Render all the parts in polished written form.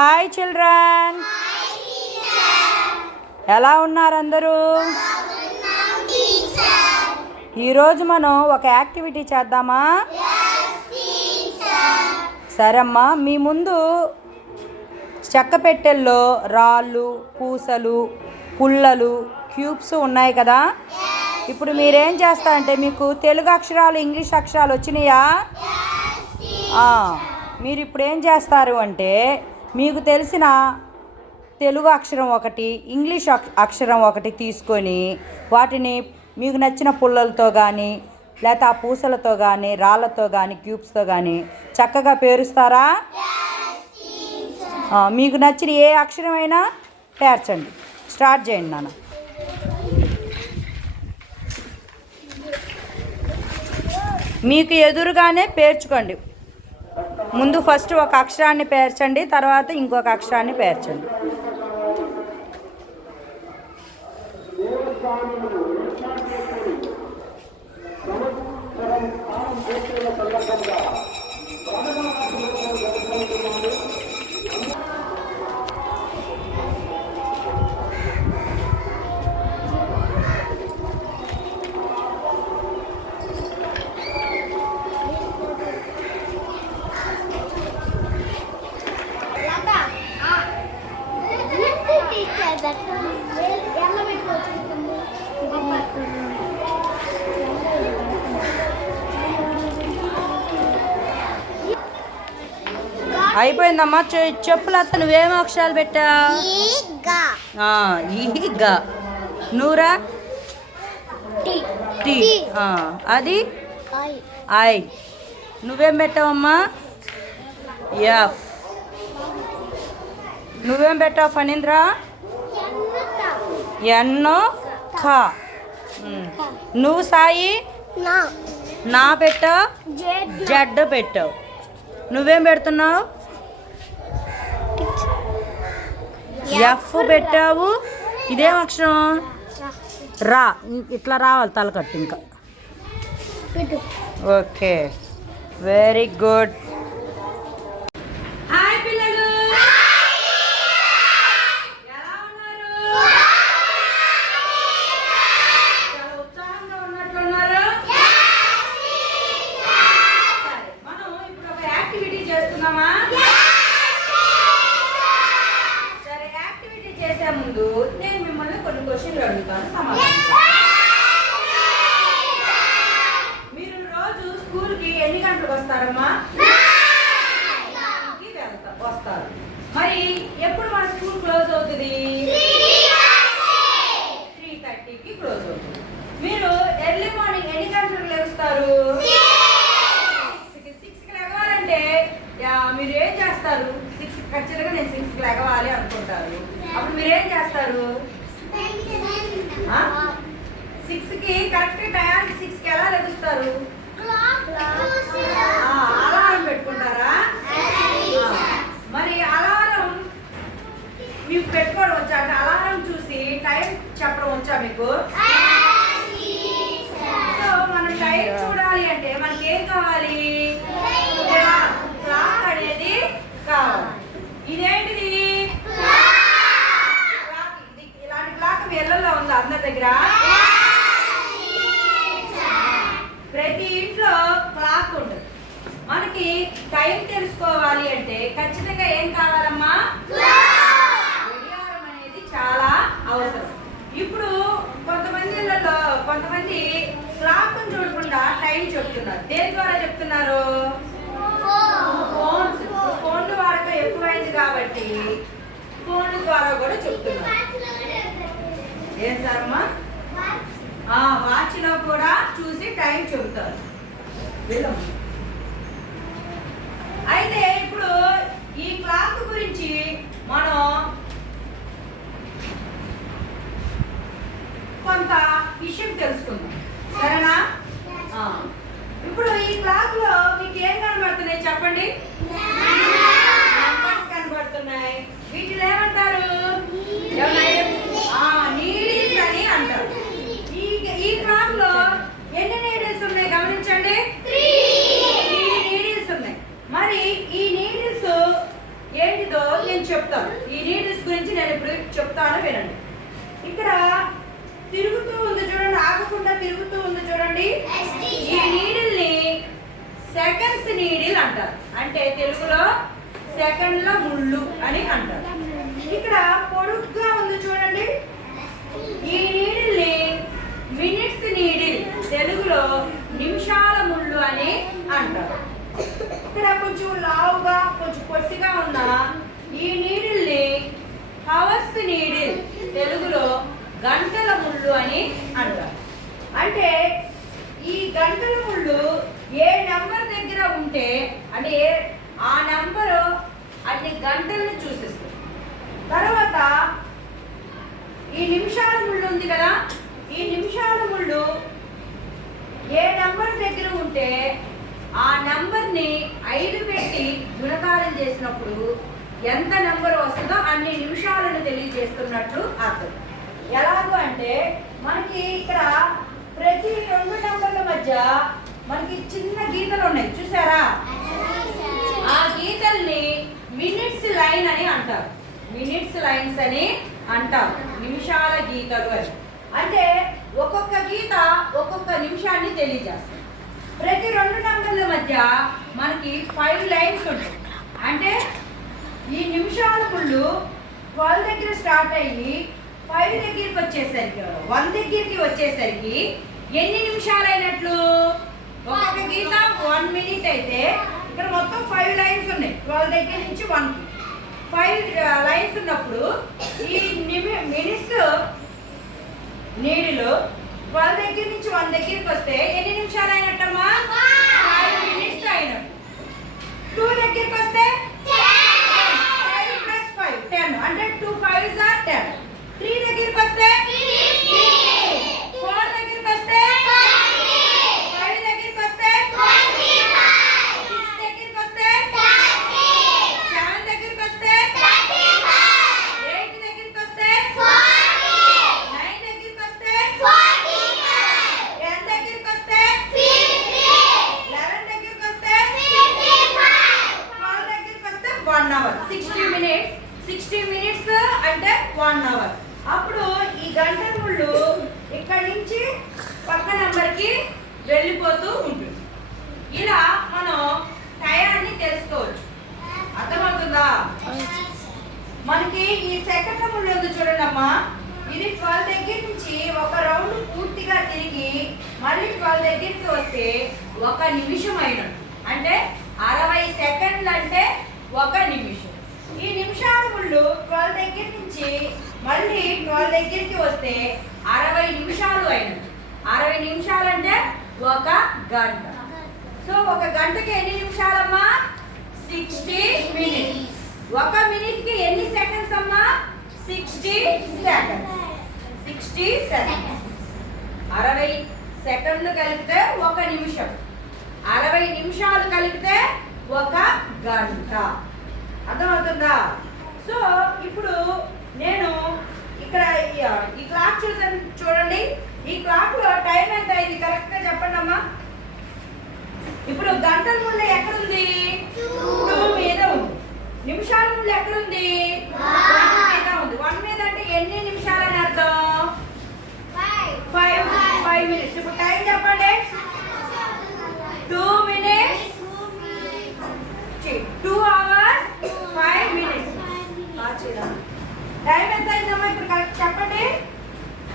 Hi children, ఎలా ఉన్నారు అందరూ? ఈరోజు మనం ఒక యాక్టివిటీ చేద్దామా? సరే అమ్మా, మీ ముందు చెక్క పెట్టెల్లో రాళ్ళు, పూసలు, పుల్లలు, క్యూబ్స్ ఉన్నాయి కదా. ఇప్పుడు మీరేం చేస్తారంటే, మీకు తెలుగు అక్షరాలు, ఇంగ్లీష్ అక్షరాలు వచ్చినాయా? మీరు ఇప్పుడు ఏం చేస్తారు అంటే, మీకు తెలిసిన తెలుగు అక్షరం ఒకటి, ఇంగ్లీష్ అక్షరం ఒకటి తీసుకొని వాటిని మీకు నచ్చిన పుల్లలతో కానీ, లేకపోతే ఆ పూసలతో కానీ, రాళ్ళతో కానీ, క్యూబ్స్తో కానీ చక్కగా పేరుస్తారా? మీకు నచ్చిన ఏ అక్షరమైనా పేర్చండి. స్టార్ట్ చేయండి నాన్న. మీకు ఎదురుగానే పేర్చుకోండి. ముందు ఫస్ట్ ఒక అక్షరాన్ని పేర్చండి, తర్వాత ఇంకొక అక్షరాన్ని పేర్చండి. అయిపోయిందమ్మా. చెప్పులు అత్త, నువ్వేం అక్షరాలు పెట్టా? ఈగా. నూరా? టీ. అది ఐ. నువ్వేం పెట్టావమ్మా? ఎఫ్. నువ్వేం పెట్టావు ఫణీంద్ర? ఎన్నో ఖా. నువ్వు సాయి? నా పెట్టావు, జడ్ పెట్టావు. నువ్వేం పెడుతున్నావు? ఎఫ్ పెట్టావు. ఇదేం అక్షరం? రా. ఇట్లా రావాలి తలకట్టు. ఇంకా ఓకే, వెరీ గుడ్. ముందు నేను మిమ్మల్ని కొన్ని క్వశ్చన్లు అడుగుతాను, సమాధానం. మీరు రోజు స్కూల్కి ఎన్ని గంటలకు వస్తారమ్మా? వస్తారు. మరి ఎప్పుడు మన స్కూల్ క్లోజ్ అవుతుంది? 3:30కి క్లోజ్ అవుతుంది. మీరు ఎర్లీ మార్నింగ్ ఎన్ని గంటలకు లేస్తారు? 6కి లెగవాలంటే మీరు ఏం చేస్తారు? 6 ఖచ్చితంగా నేను 6కి లెగవాలి అనుకుంటారు. అప్పుడు మీరేం చేస్తారు? 6కి కరెక్ట్ టయానికి 6కి ఎలా లెగుస్తారు? అలారం పెట్టుకుంటారా? మరి అలారం మీకు పెట్టుకోవడం వచ్చా? అంటే అలారం చూసి టైం చెప్పడం వచ్చా మీకు? సో మనం టైం చూడాలి అంటే మనకి ఏం కావాలి? క్లాక్ అనేది కావాలి. ఇదేంటిది? ఇళ్లలో ఉందా అందరి దగ్గర? ప్రతి ఇంట్లో క్లాక్ ఉంటుంది. మనకి టైం తెలుసుకోవాలి అంటే ఖచ్చితంగా ఏం కావాలమ్మా? గడియారం అనేది చాలా అవసరం. ఇప్పుడు కొంతమంది క్లాక్ చూడకుండా టైం చెప్తున్నారు. దేని ద్వారా చెప్తున్నారు? ఫోన్లు వాడకం ఎక్కువైంది కాబట్టి ఫోన్ ద్వారా కూడా చెప్తున్నారు. ఏం సార్ అమ్మా? వాచ్లో కూడా చూసి టైం చెబుతారు. అయితే ఇప్పుడు ఈ క్లాక్ గురించి మనం కొంత విషయం తెలుసుకుందాం, సరేనా? ఇప్పుడు ఈ క్లాక్ లో మీకు ఏం కనబడుతున్నాయి చెప్పండి? నంబర్స్ కనబడుతున్నాయి. వీటిలో ఏమంటారు? నీడిల్స్ అని అంటారు. ఈ క్లాక్ లో ఎన్ని నీడిల్స్ ఉన్నాయి గమనించండి. 3 నీడిల్స్ ఉన్నాయి. మరి ఈ నీడిల్స్ ఏంటిదో నేను చెప్తాను. ఈ నీడిల్స్ గురించి నేను ఇప్పుడు చెప్తాను, వినండి. ఇక్కడ తిరుగుతూ ఉంది చూడండి, ఆగకుండా తిరుగుతూ ఉంది చూడండి. ఈ నీడిల్ని సెకండ్స్ నీడిల్ అంటారు, అంటే తెలుగులో సెకండ్ల ముళ్ళు అని అంటారు. ఇక్కడ పొడుగ్గా ఉంది చూడండి, ఈ నీడిల్ని మినిట్స్ నీడిల్, తెలుగులో నిమిషాల ముళ్ళు అని అంటారు. ఇక్కడ కొంచెం లావుగా కొంచెం పొట్టిగా ఉన్న ఈ నీడిల్ని హవర్స్ నీడిల్, తెలుగులో గంటల ముళ్ళు అని అంటారు. అంటే ఈ గంటల ముళ్ళు ఏ నెంబర్ దగ్గర ఉంటే అంటే ఆ నెంబరు అన్ని గంటలను సూచిస్తుంది. తర్వాత ఈ నిమిషాల ముళ్ళు ఉంది కదా, ఈ నిమిషాల ముళ్ళు ఏ నెంబర్ దగ్గర ఉంటే ఆ నెంబర్ని 5 పెట్టి గుణకారం చేసినప్పుడు ఎంత నెంబర్ వస్తుందో అన్ని నిమిషాలను తెలియజేస్తున్నట్టు అర్థం. ఎలాగో అంటే మనకి ఇక్కడ ప్రతి 2 నెంబర్ల మధ్య మనకి చిన్న గీతలు ఉన్నాయి చూసారా, ఆ గీతల్ని మినిట్స్ లైన్ అని అంటారు. మినిట్స్ లైన్స్ అని అంటారు, నిమిషాల గీతలు అని. అంటే ఒక్కొక్క గీత ఒక్కొక్క నిమిషాన్ని తెలియజేస్తుంది. ప్రతి 2 నెంబర్ల మధ్య మనకి 5 లైన్స్ ఉంటాయి. అంటే ఈ నిమిషాల ముళ్ళు 12 దగ్గర స్టార్ట్ అయ్యి 5 దగ్గరికి వచ్చేసరికి 1 దగ్గరికి వచ్చేసరికి ఎన్ని నిమిషాలు అయినట్లు? ఒక్కొక్క గీత 1 మినిట్ అయితే ఇక్కడ మొత్తం 5 లైన్స్ ఉన్నాయి. 12 దగ్గర నుంచి 1కి 5 లైన్స్ ఉన్నప్పుడు ఈ మినిట్స్ నీడిలో 12 దగ్గర నుంచి 1 దగ్గరికి వస్తే ఎన్ని నిమిషాలు అయినట్టమ్మా? 5 మినిట్స్ అయినట్టు. 2 దగ్గరికి వస్తే 5 ప్లస్ 5 10, అంటే 2 5s are 10. 3 దగ్గరికి వస్తే 4 దగ్గరికి వస్తే 5 దగ్గరికి వస్తే 6 దగ్గరికి వస్తే 7 దగ్గరికి వస్తే 8 దగ్గరికి వస్తే 9 దగ్గరికి వస్తే 10 దగ్గరికి వస్తే 11 దగ్గరికి వస్తే 12 దగ్గరికి వస్తే 1 అవర్. 60 మినిట్స్ అంటే 1 అవర్. అప్పుడు ఈ గంటల ముళ్ళు ఇక్కడి నుంచి పక్క నెంబర్కి వెళ్ళిపోతూ ఉంటుంది. ఇలా మనం టయాన్ని తెలుసుకోవచ్చు. అర్థమవుతుందా? మనకి ఈ సెకండ్ ముళ్ళు ఉంది చూడండి అమ్మా, ఇది 12 దగ్గర నుంచి ఒక రౌండ్ పూర్తిగా తిరిగి మళ్ళీ 12 దగ్గరికి వస్తే 1 నిమిషం అయినట్టు. అంటే 60 సెకండ్లు అంటే 1 నిమిషం. ఈ నిమిషాల ముళ్ళు 12 దగ్గర నుంచి మళ్ళీ 12 దగ్గరికి వస్తే 60 నిమిషాలు అయినట్టు. 60 నిమిషాలు అంటే 1 గంట. సో 1 గంటకి ఎన్ని నిమిషాలమ్మా? 60 మినిట్స్. 1 మినిట్కి ఎన్ని సెకండ్స్ అమ్మా? 60 సెకండ్స్. 60 సెకండ్స్. 60 సెకండ్లు కలిపితే 1 నిమిషం. 60 నిమిషాలు కలిపితే 1 గంట. అర్థమవుతుందా? సో ఇప్పుడు నేను ఇక్కడ ఈ క్లాక్ చూడండి. ఈ క్లాక్ లో టైం ఎంత అయింది కరెక్ట్గా చెప్పండి అమ్మా. ఇప్పుడు గంటల ముళ్ళు ఎక్కడుంది? 2 మీద ఉంది. నిమిషాల ముళ్ళు ఎక్కడుంది? 1 మీద ఉంది. 1 మీద అంటే ఎన్ని నిమిషాలు అని అర్థం? 5 మినిట్స్. ఇప్పుడు టైం చెప్పండి. 2 మినిట్స్ 2 అవర్స్ 5 మినిట్స్. టైం ఎంత అయిందమ్మా ఇప్పుడు కరెక్ట్ చెప్పండి.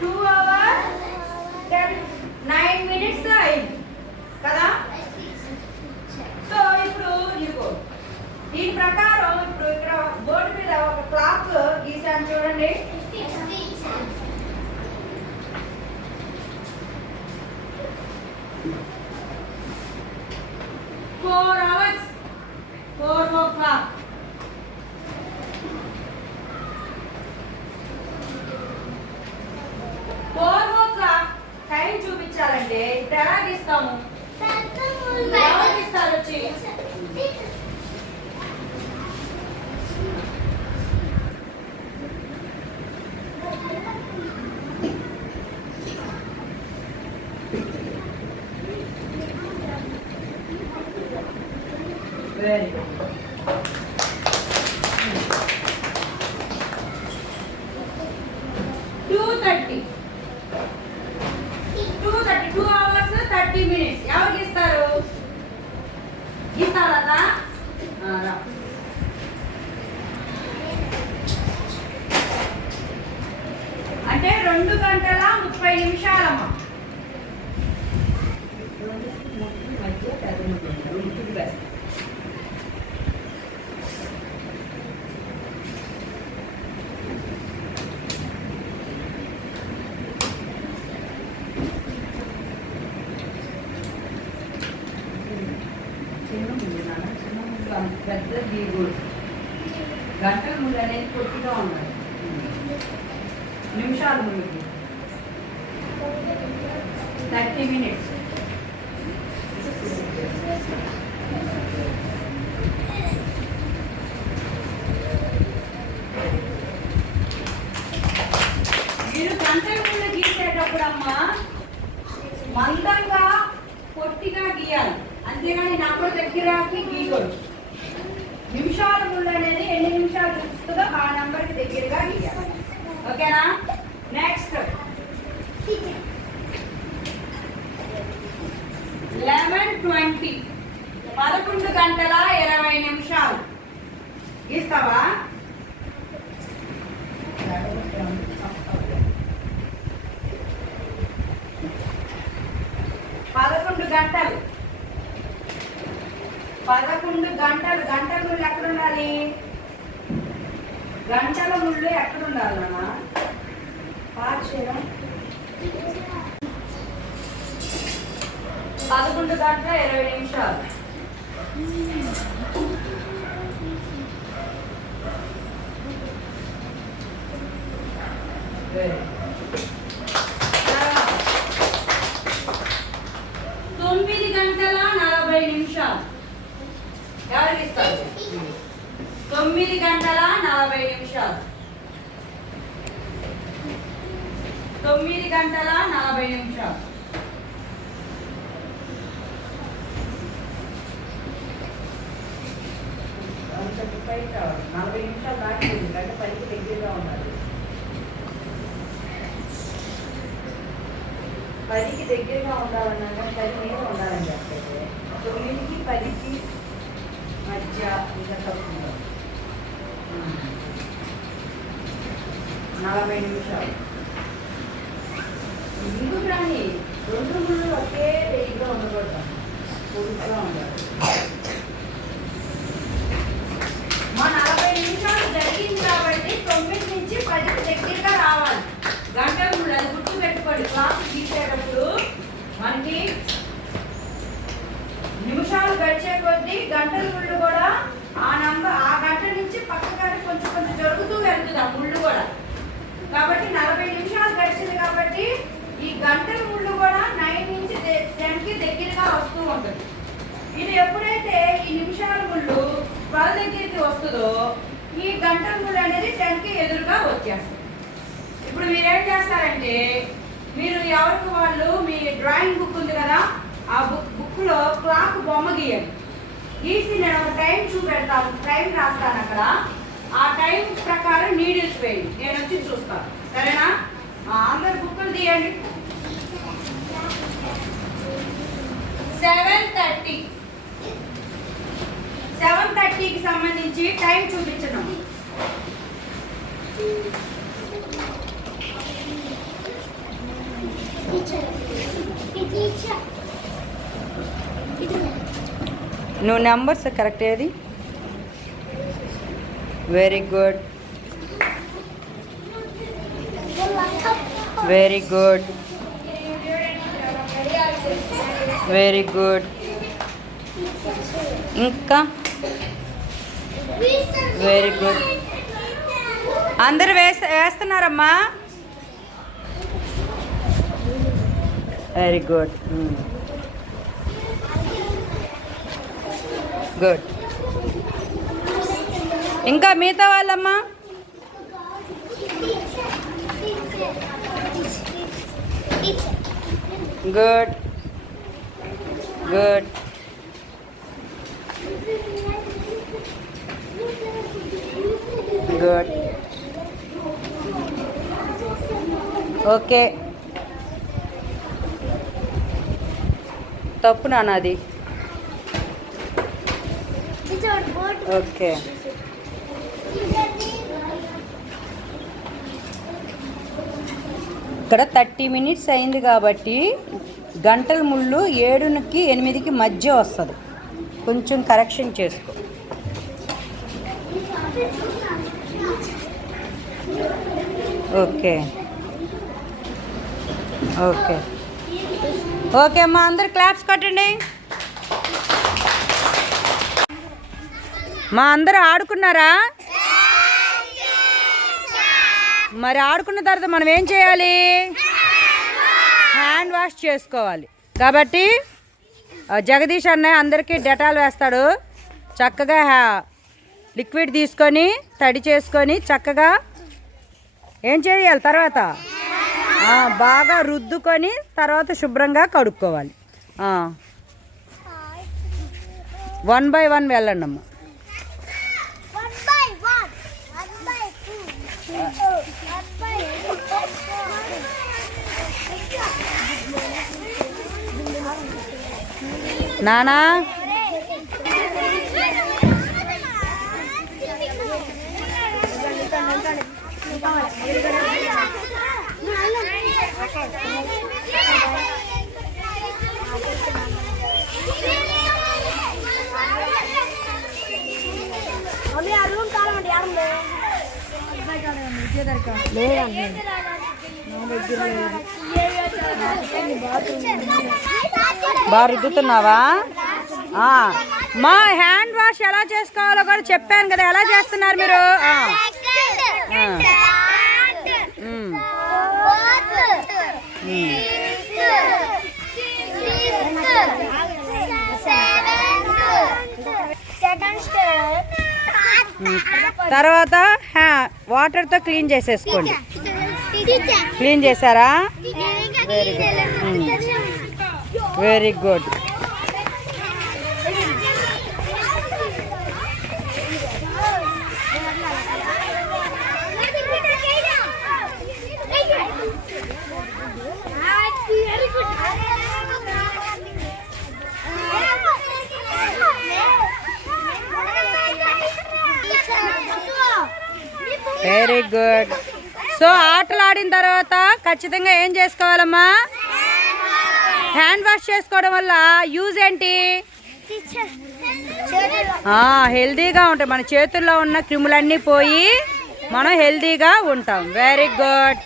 2 అవర్స్ 9 మినిట్స్ అయింది కదా. సో ఇప్పుడు ఇదిగో దీని ప్రకారం ఇప్పుడు ఇక్కడ బోర్డు మీద ఒక క్లాక్ గీసాను చూడండి. 4 hours 4 o'clock. టైం చూపించాలంటే ఇప్పుడు ఎలా గీస్తాము? ఎలా గీస్తారు వచ్చి? Very good. అంటే 2 గంటల 30 నిమిషాలమ్మా. పెద్ద గీగుడు గంటల ముందు అనేది కొద్దిగా ఉండాలి. నిమిషాల ముందు 30 minutes. మీరు గంటల ముందు గీసేటప్పుడు అమ్మా మందంగా పొట్టిగా గీయాలి, అంతేగాని నాకు దగ్గరకి గీయకూడదు. నిమిషాల ముందు అనేది ఎన్ని నిమిషాలు చూస్తుందో ఆ నంబర్కి దగ్గరగా గీయాలి. ఓకేనా? నెక్స్ట్ 11:20 11 గంటల 20 నిమిషాలు గీస్తావా? 11 గంటలు 11 గంటలు. గంటల ముళ్ళు ఎక్కడ ఉండాలి? గంటల ముళ్ళు ఎక్కడ ఉండాలి నాన్న? 11 గంటల 20 నిమిషాలు. తొమ్మిది గంటల 40 నిమిషాలు. ఎవరికి ఇస్తారు? 9 గంటల 40 నిమిషాలు. 9 గంటల 40 నిమిషాలు. కావాలి 40 నిమిషాలు దాటి గంట 10కి దగ్గరగా ఉండాలి. 10కి దగ్గరగా ఉండాలన్నా 10 మీద ఉండాలని చెప్పేది 9కి 10కి మధ్య ఇంకా తక్కువ 40 నిమిషాలు. ముందుకు రాని 2 ముళ్ళు ఒకే రేటుగా ఉండకూడదు, పొడుగుగా ఉండాలి. మా 40 నిమిషాలు జరిగింది కాబట్టి 9 నుంచి 10కి దగ్గరగా రావాలి. గంటల ముళ్ళు అది గుర్తు పెట్టుకోండి. క్లాస్ గీసేటప్పుడు మనకి నిమిషాలు గడిచే కొద్దీ గంటల ముళ్ళు కూడా ఆ గంట నుంచి పక్కకి కొంచెం కొంచెం జరుగుతూ వెళ్తుంది ఆ ముళ్ళు కూడా. కాబట్టి 40 నిమిషాలు గడిచింది కాబట్టి ఈ గంటల ముళ్ళు కూడా 9 నుంచి 10కి దగ్గరగా వస్తూ ఉంటుంది. ఇది ఎప్పుడైతే ఈ నిమిషాల ముళ్ళు 12 దగ్గరికి వస్తుందో ఈ గంటల ముళ్ళు అనేది 10కి ఎదురుగా వచ్చేస్తుంది. ఇప్పుడు మీరేం చేస్తారంటే మీరు ఎవరికి వాళ్ళు మీ డ్రాయింగ్ బుక్ ఉంది కదా, ఆ బుక్లో క్లాక్ బొమ్మ గీయండి. గీసి నేను ఒక టైం చూపెడతాను, టైం రాస్తాను అక్కడ. ఆ టైం ప్రకారం నీడిల్స్ వేయండి, నేను వచ్చి చూస్తాను. సరేనా? అందరు బుక్కులు తీయండి. 7:30 7:30కి సంబంధించి టైం చూపించడం. నువ్వు నెంబర్స్ కరెక్ట్ ఏది? Very good, very good, very good. ఇంకా వెరీ గుడ్. అందరు వేస్తున్నారమ్మా? Very good, good. ఇంకా మిగతా వాళ్ళమ్మా? Good, good. గుడ్. ఓకే. తప్పు నాన్నది. ఓకే. ఇక్కడ 30 మినిట్స్ అయింది కాబట్టి గంటల ముళ్ళు 7కి 8కి మధ్య వస్తుంది. కొంచెం కరెక్షన్ చేసుకో. ఓకే ఓకే ఓకే అమ్మా, అందరు క్లాప్స్ కొట్టండి. మా అందరూ ఆడుకున్నారా? మరి ఆడుకున్న తర్వాత మనం ఏం చేయాలి? హ్యాండ్ వాష్ చేసుకోవాలి. కాబట్టి జగదీష్ అన్నయ్య అందరికీ డెటాల్ వేస్తాడు. చక్కగా లిక్విడ్ తీసుకొని తడి చేసుకొని చక్కగా ఏం చేయాలి? తర్వాత బాగా రుద్దుకొని తర్వాత శుభ్రంగా కడుక్కోవాలి. 1 by 1 వెళ్ళండి అమ్మ. నానా బాగా రుద్దుతున్నావా? మా హ్యాండ్ వాష్ ఎలా చేసుకోవాలో కూడా చెప్పాను కదా. ఎలా చేస్తున్నారు మీరు? తర్వాత వాటర్తో క్లీన్ చేసేసుకోండి. క్లీన్ చేశారా? Very good, very good. Very good. So ఆటలు ఆడిన తర్వాత ఖచ్చితంగా ఏం చేసుకోవాలమ్మా? హ్యాండ్ వాష్ చేసుకోవడం వల్ల యూజ్ ఏంటి? హెల్దీగా ఉంటాయి. మన చేతుల్లో ఉన్న క్రిములన్నీ పోయి మనం హెల్దీగా ఉంటాం. Very good.